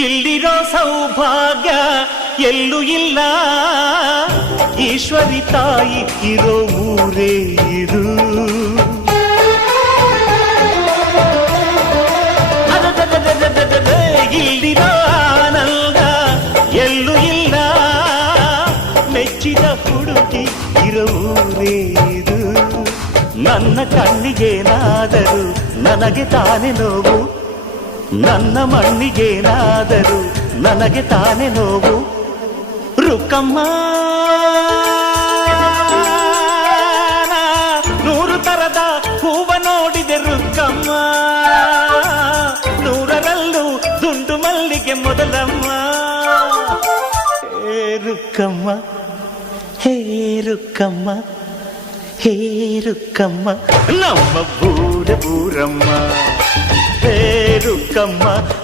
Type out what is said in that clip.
ಇಲ್ಲಿರೋ ಸೌಭಾಗ್ಯ ಎಲ್ಲೂ ಇಲ್ಲ, ಈಶ್ವರಿ ತಾಯಿ ಇರೋ ಊರೇ ಇದು. ಇಲ್ಲಿರೋ ಆನಂದ ಎಲ್ಲೂ ಇಲ್ಲ, ಮೆಚ್ಚಿದ ಹುಡುಗಿ ಇರೋ ಊರೇ ಇದು. ನನ್ನ ಕಣ್ಣಿಗೇನಾದರೂ ನನಗೆ ತಾನೇ ನೋವು, ನನ್ನ ಮಣ್ಣಿಗೇನಾದರೂ ನನಗೆ ತಾನೇ ನೋವು. ರುಕ್ಕಮ್ಮ ನೂರು ತರದ ಹೂವ ನೋಡಿದೆ ರುಕ್ಕಮ್ಮ, ನೂರರಲ್ಲೂ ದುಂಡು ಮಲ್ಲಿಗೆ ಮೊದಲಮ್ಮ. ಹೇ ರುಕ್ಕಮ್ಮ, ಹೇ ರುಕ್ಕಮ್ಮ, ಹೇ ರುಕ್ಕಮ್ಮ, ನಮ್ಮ ಬೂರಮ್ಮ. ಹೇ ರುಕ್ಕಮ್ಮ,